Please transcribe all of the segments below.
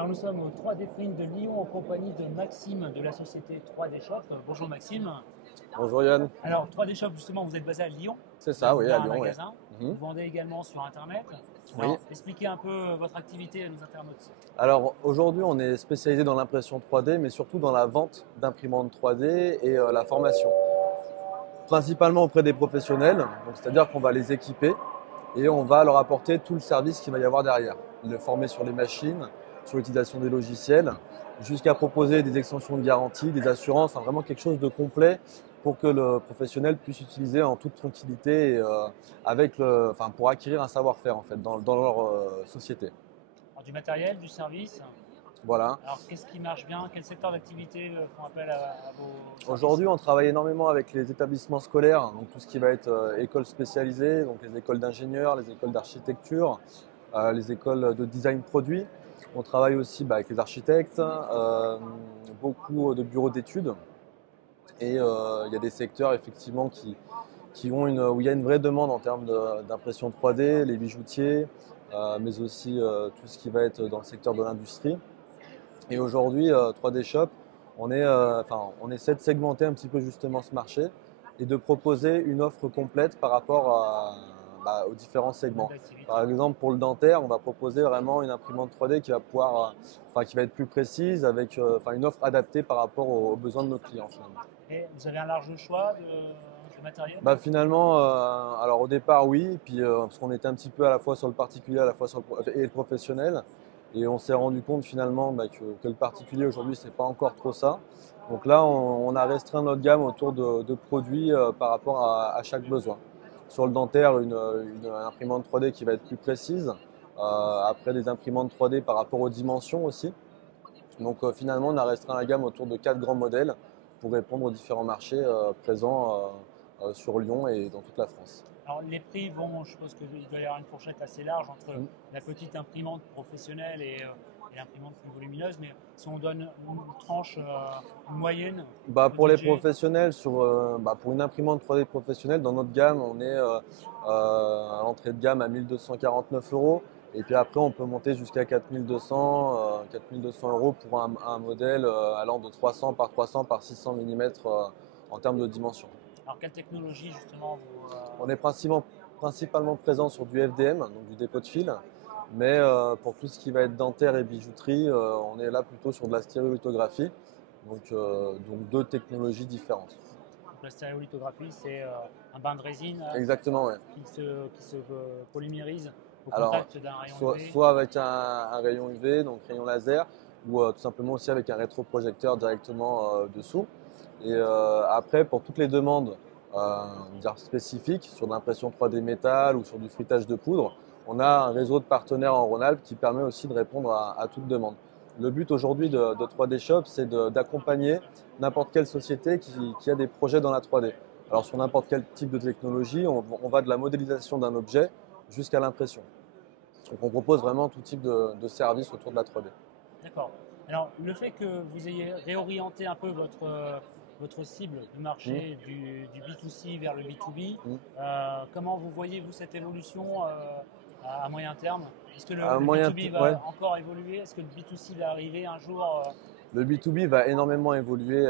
Alors nous sommes au 3D Print de Lyon en compagnie de Maxime de la société 3D Shop. Bonjour Maxime. Bonjour Yann. Alors 3D Shop justement, vous êtes basé à Lyon. C'est ça, oui, Vous à avez un Lyon. magasin. Oui. Vous vendez également sur Internet. Oui. Alors expliquez un peu votre activité à nos internautes. Alors aujourd'hui, on est spécialisé dans l'impression 3D, mais surtout dans la vente d'imprimantes 3D et la formation. Principalement auprès des professionnels, donc c'est-à-dire qu'on va les équiper et on va leur apporter tout le service qu'il va y avoir derrière. Les former sur les machines, sur l'utilisation des logiciels, jusqu'à proposer des extensions de garantie, des assurances, enfin, vraiment quelque chose de complet pour que le professionnel puisse utiliser en toute tranquillité et, pour acquérir un savoir-faire en fait dans leur société. Alors, du matériel, du service. Voilà. Alors qu'est-ce qui marche bien? Quel secteur d'activité font appel à vos services? Aujourd'hui, on travaille énormément avec les établissements scolaires, donc tout ce qui va être écoles spécialisées, donc les écoles d'ingénieurs, les écoles d'architecture, les écoles de design produit. On travaille aussi avec les architectes, beaucoup de bureaux d'études. Et il y a des secteurs effectivement où il y a une vraie demande en termes d'impression 3D, les bijoutiers, mais aussi tout ce qui va être dans le secteur de l'industrie. Et aujourd'hui, 3D Shop, on essaie de segmenter un petit peu justement ce marché et de proposer une offre complète par rapport aux différents segments. Par exemple, pour le dentaire, on va proposer vraiment une imprimante 3D qui va être plus précise, avec une offre adaptée par rapport aux besoins de nos clients finalement. Et vous avez un large choix de matériel? Finalement, alors au départ oui, puis parce qu'on était un petit peu à la fois sur le particulier, à la fois et le professionnel. Et on s'est rendu compte finalement que le particulier aujourd'hui, c'est pas encore trop ça. Donc là, on a restreint notre gamme autour de produits par rapport à chaque besoin. Sur le dentaire, une imprimante 3D qui va être plus précise. Après, des imprimantes 3D par rapport aux dimensions aussi. Donc finalement, on a restreint la gamme autour de 4 grands modèles pour répondre aux différents marchés présents sur Lyon et dans toute la France. Alors les prix vont, je suppose qu'il doit y avoir une fourchette assez large entre la petite imprimante professionnelle et l'imprimante plus volumineuse, mais si on donne une tranche, une moyenne. Pour les budget. professionnels, pour une imprimante 3D professionnelle, dans notre gamme, on est à l'entrée de gamme à 1 249 €. Et puis après, on peut monter jusqu'à 4 200 € pour un modèle allant de 300 par 300 par 600 mm en termes de dimension. Alors quelle technologie justement On est principalement présent sur du FDM, donc du dépôt de fil, mais pour tout ce qui va être dentaire et bijouterie, on est là plutôt sur de la stéréolithographie, donc deux technologies différentes. Donc, la stéréolithographie, c'est un bain de résine Exactement, ouais. qui se polymérise au Alors, contact d'un rayon UV. soit avec un rayon UV, donc rayon laser, ou tout simplement aussi avec un rétroprojecteur directement dessous. Et après, pour toutes les demandes spécifiques sur de l'impression 3D métal ou sur du frittage de poudre, on a un réseau de partenaires en Rhône-Alpes qui permet aussi de répondre à toute demande. Le but aujourd'hui de 3D Shop, c'est d'accompagner n'importe quelle société qui a des projets dans la 3D. Alors sur n'importe quel type de technologie, on va de la modélisation d'un objet jusqu'à l'impression. Donc on propose vraiment tout type de services autour de la 3D. D'accord. Alors le fait que vous ayez réorienté un peu votre cible de marché du B2C vers le B2B, comment vous voyez-vous cette évolution à moyen terme? Est-ce que le B2B va encore évoluer? Est-ce que le B2C va arriver un jour Le B2B va énormément évoluer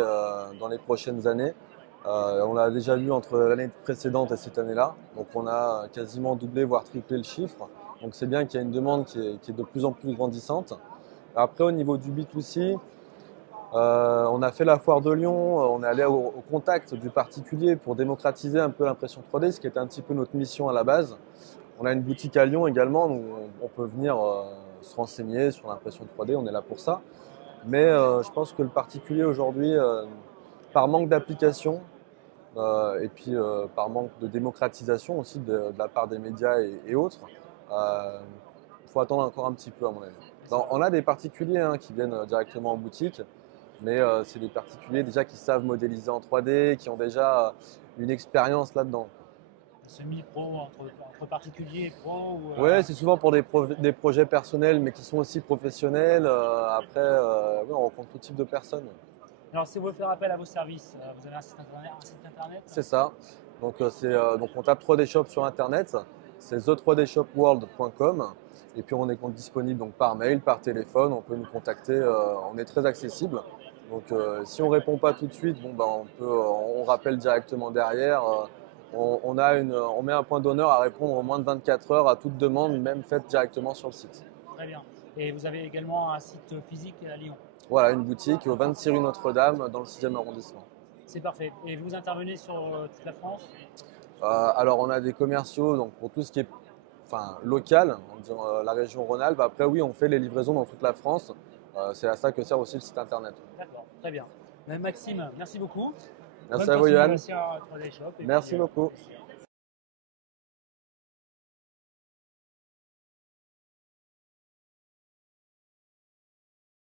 dans les prochaines années. On l'a déjà vu entre l'année précédente et cette année-là. Donc on a quasiment doublé, voire triplé le chiffre. Donc c'est bien qu'il y a une demande qui est de plus en plus grandissante. Après, au niveau du B2C, on a fait la foire de Lyon, on est allé au contact du particulier pour démocratiser un peu l'impression 3D, ce qui était un petit peu notre mission à la base. On a une boutique à Lyon également, donc on peut venir se renseigner sur l'impression 3D, on est là pour ça. Mais je pense que le particulier aujourd'hui, par manque d'application et puis par manque de démocratisation aussi de la part des médias et autres, il faut attendre encore un petit peu à mon avis. Donc, on a des particuliers qui viennent directement en boutique, mais c'est des particuliers déjà qui savent modéliser en 3D, qui ont déjà une expérience là-dedans. Semi-pro entre particuliers et pro Ouais, c'est souvent pour des projets personnels, mais qui sont aussi professionnels. Après, on rencontre tout type de personnes. Alors, si vous voulez faire appel à vos services, vous avez un site internet? C'est ça. Donc on tape 3D Shop sur Internet. C'est the3dshopworld.com. Et puis on est disponible donc par mail, par téléphone, on peut nous contacter, on est très accessible. Donc si on ne répond pas tout de suite, bon, on rappelle directement derrière. On met un point d'honneur à répondre en moins de 24 heures à toute demande, même faite directement sur le site. Très bien. Et vous avez également un site physique à Lyon? Voilà, une boutique au 26 rue Notre-Dame dans le 6e arrondissement. C'est parfait. Et vous intervenez sur toute la France? Alors on a des commerciaux donc, pour tout ce qui est local, la région Rhône-Alpes. Après oui, on fait les livraisons dans toute la France. C'est à ça que sert aussi le site internet. D'accord, très bien. Maxime, merci beaucoup. Merci à vous Yann. Bonne continuation à 3D Shop. Merci beaucoup.